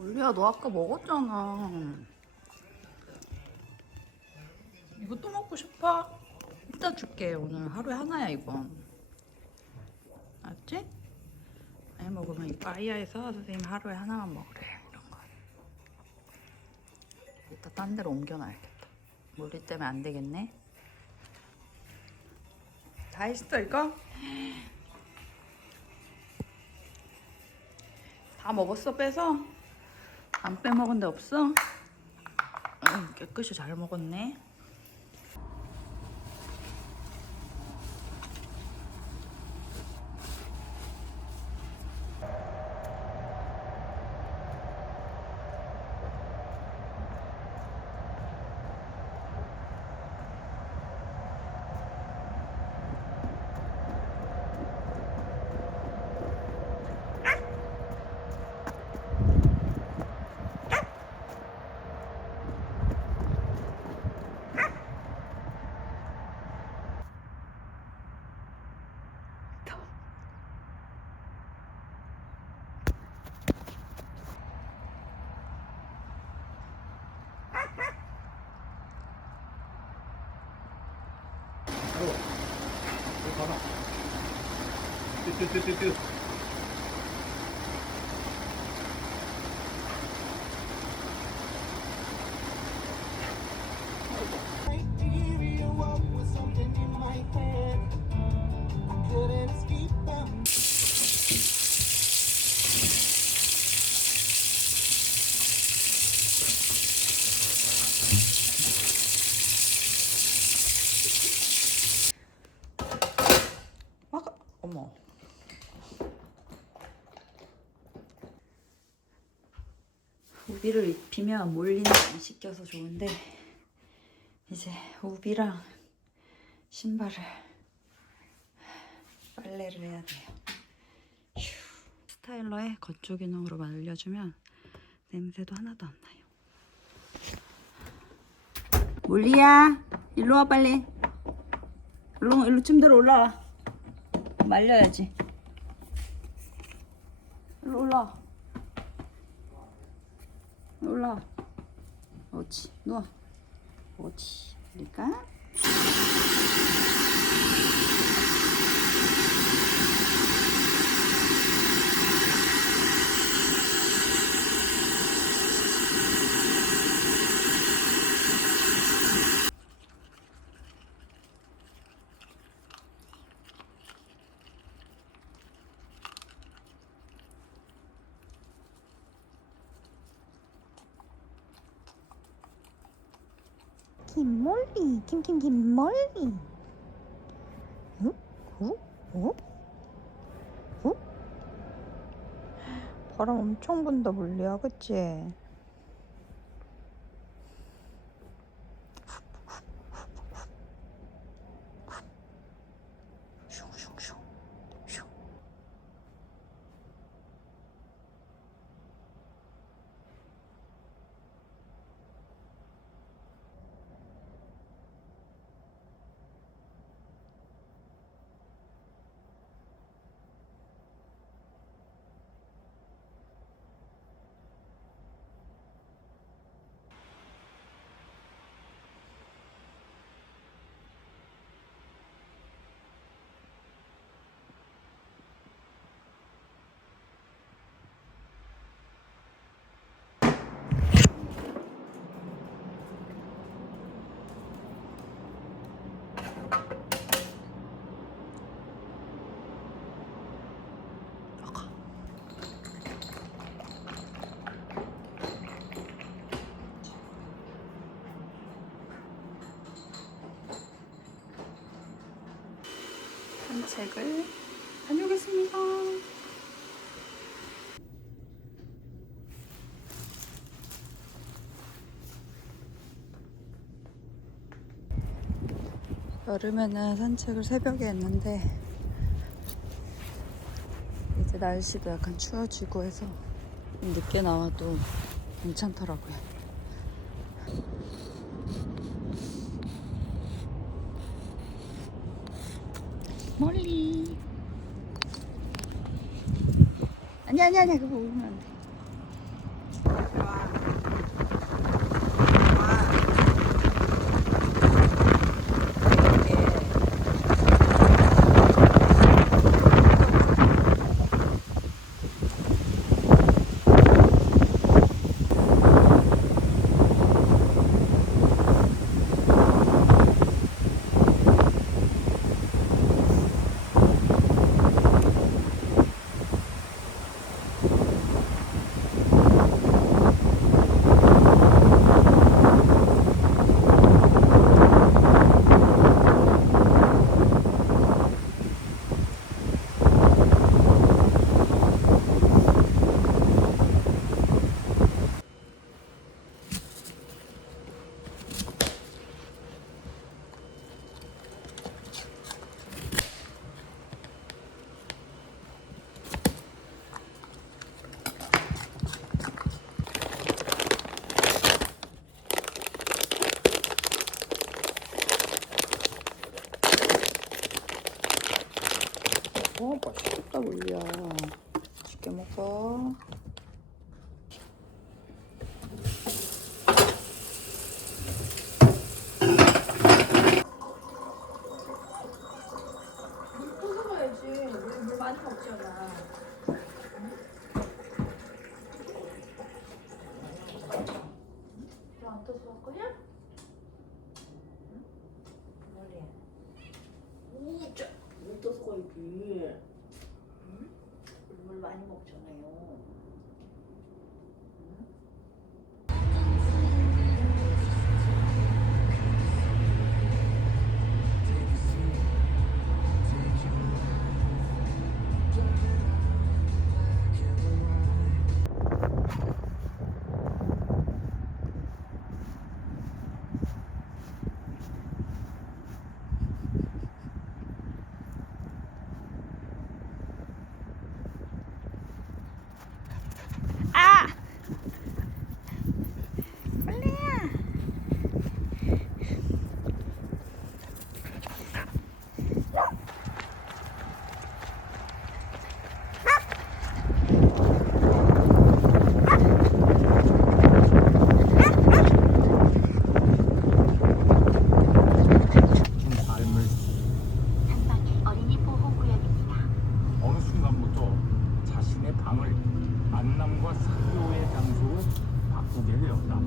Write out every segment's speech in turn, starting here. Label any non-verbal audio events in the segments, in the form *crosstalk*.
올리야 너 아까 먹었잖아. 이거 또 먹고 싶어? 이따 줄게. 오늘 하루에 하나야 이건. 알았지? 많이 먹으면 이 빠이야에서 선생님 하루에 하나만 먹으래. 이런 거. 이따 딴 데로 옮겨놔야겠다. 물리 때문에 안 되겠네. 다 했어 이거? 다 먹었어 빼서? 안 빼먹은 데 없어? 응, 깨끗이 잘 먹었네. tío, tío. 우비를 입히면 몰리는 안 씻겨서 좋은데 이제 우비랑 신발을 빨래를 해야 돼요. 휴. 스타일러의 건조 기능으로 말려주면 냄새도 하나도 안 나요. 몰리야, 일로 와 빨리. 일로 일로 침대로 올라와. 말려야지. 일로 올라. 올라. 옳지. 누워. 옳지. 그러니까. 김몰리 김김 김몰리 응? 어? 어? 어? 바람 엄청 분다 몰리야 그치? 산책을 다녀오겠습니다. 여름에는 산책을 새벽에 했는데 이제 날씨도 약간 추워지고 해서 늦게 나와도 괜찮더라고요. 아니 아니 아니 그거 울면 안 돼. 어 맛있겠다 물리야. 맛있게 먹어. 방을 만남과 사교의 장소로 바꾸게 되었다.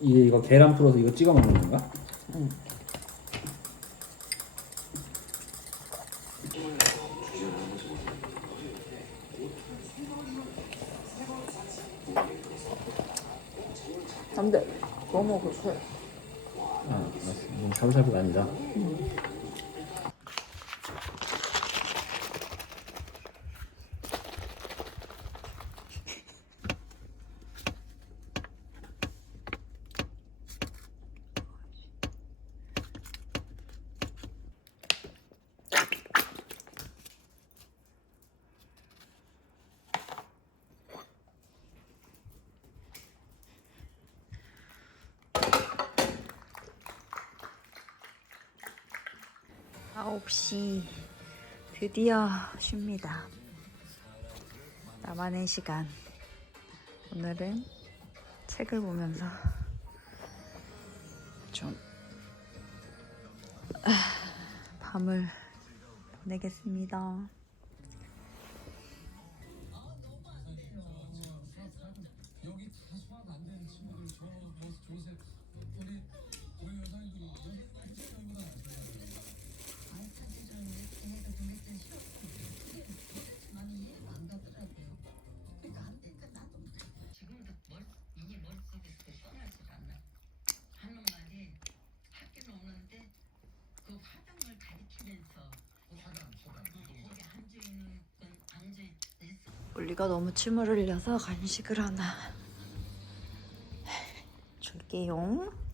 이게 이거 계란 풀어서 이거 찍어 먹는 건가? 응. 담배 너무 그렇게. 아, 맞습니다. 감사합니다. 응. 9시 드디어 쉽니다. 나만의 시간. 오늘은 책을 보면서 좀 아, 밤을 보내겠습니다. 여기 다 소화가 안 되는 친구들 저 모습 우리 우리 여자애들이 올리가 너무 침을 흘려서 간식을 하나 줄게요.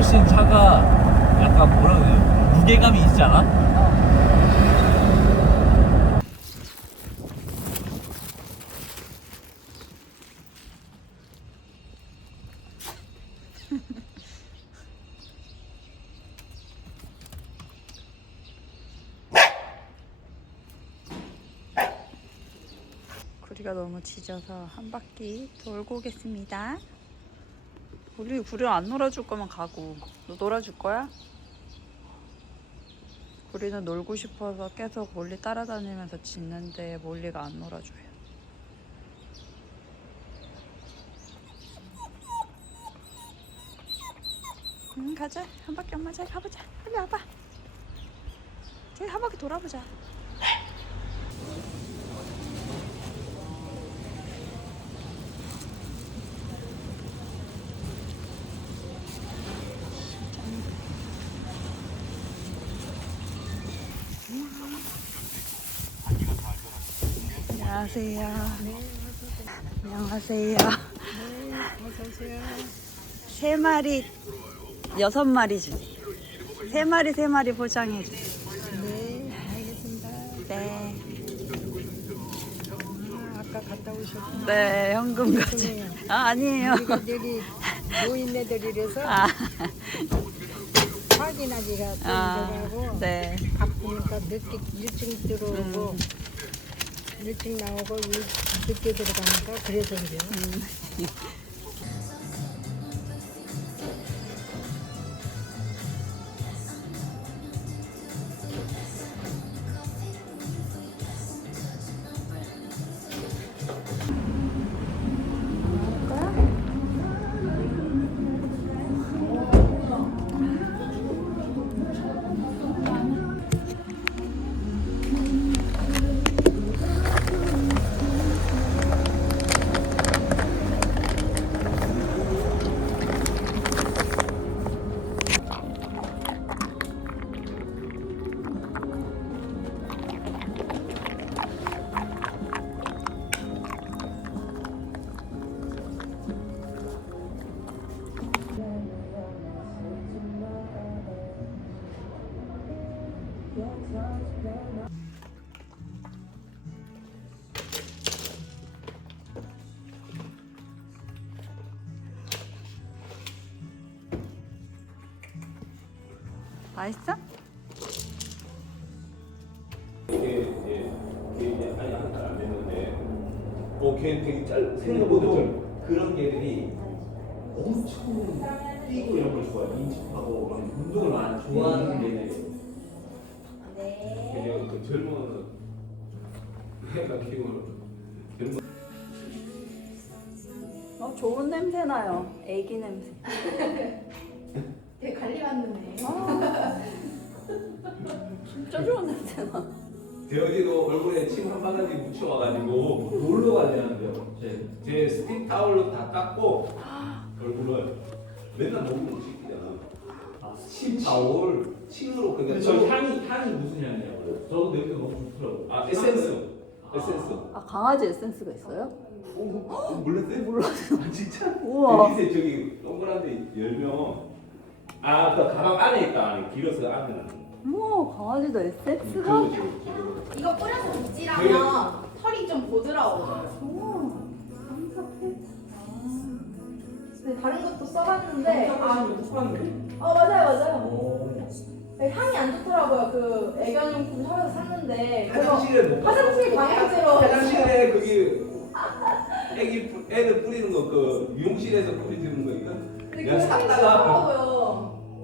훨씬 차가 약간 뭐라 그래요? 무게감이 있지 않아? 구리가 너무 짖어서 한 바퀴 돌고 오겠습니다. 우리 구리 안 놀아줄 거면 가고. 너 놀아줄 거야? 구리는 놀고 싶어서 계속 몰리 따라다니면서 짖는데 몰리가 안 놀아줘요. 응 가자 한 바퀴 엄마 잘 가보자 빨리 와봐 저기 한 바퀴 돌아보자 안녕하세요. 안녕하세요. 세 마리, 여섯 마리 주세요. 세 마리, 세 마리 포장해 주세요. 네, 알겠습니다. 네. 아, 아까 갔다 오셨구나. 네, 현금 가지. 아, 아니에요. 우리가 내리 노인네들이라서 아, 확인하기가 좀 아, 네. 바쁘니까 늦게 일찍 들어오고 음. 일찍 나오고 일, 늦게 들어가니까 그래서 그래요. *laughs* 맛있어? 어, 걔 되게 짧, 생각보다 그런 개들이 엄청 뛰고 이런 걸 좋아해. 인식하고 막 운동을 많이 좋아하는. 걔가 그 젊은 애가 키우는 어, 좋은 냄새 나요. 애기 냄새. *laughs* 되게 관리받는 애. 진짜 좋은 나. 대어지도 얼굴에 침 한 바가지 묻혀와가지고 놀러 가냐는데요. 제, 제 스틱 타올로 다 닦고 얼굴을 맨날 먹는 식이잖아. 아, 침 타올 침으로 그러니까 저 향이 향이 무슨 향이냐고요? 저도 냄새 너무 좋더라고. 아 에센스 에센스. 아, 강아지 에센스가 있어요? 어, 몰랐어요? 몰랐어. 아, 진짜? 우와. 여기서 저기 동그란데 열면 아, 그 가방 안에 있다. 안에 길어서 안에는. 우와, 강아지도 에센스가? 저거 저거 저거. 이거 뿌려서 빗질하면 털이 좀 부드러워져요. 근데 다른 것도 써봤는데 아, 어 맞아요 맞아요. 네, 향이 안 좋더라고요. 그 애견용품 샵에서 샀는데 그래서 화장실에 못 화장실 방향제로 화장실에 거기 애기 뿌- 애들 뿌리는 거 그 미용실에서 뿌리는 거 이거 근데 내가 그 향이 샀다가.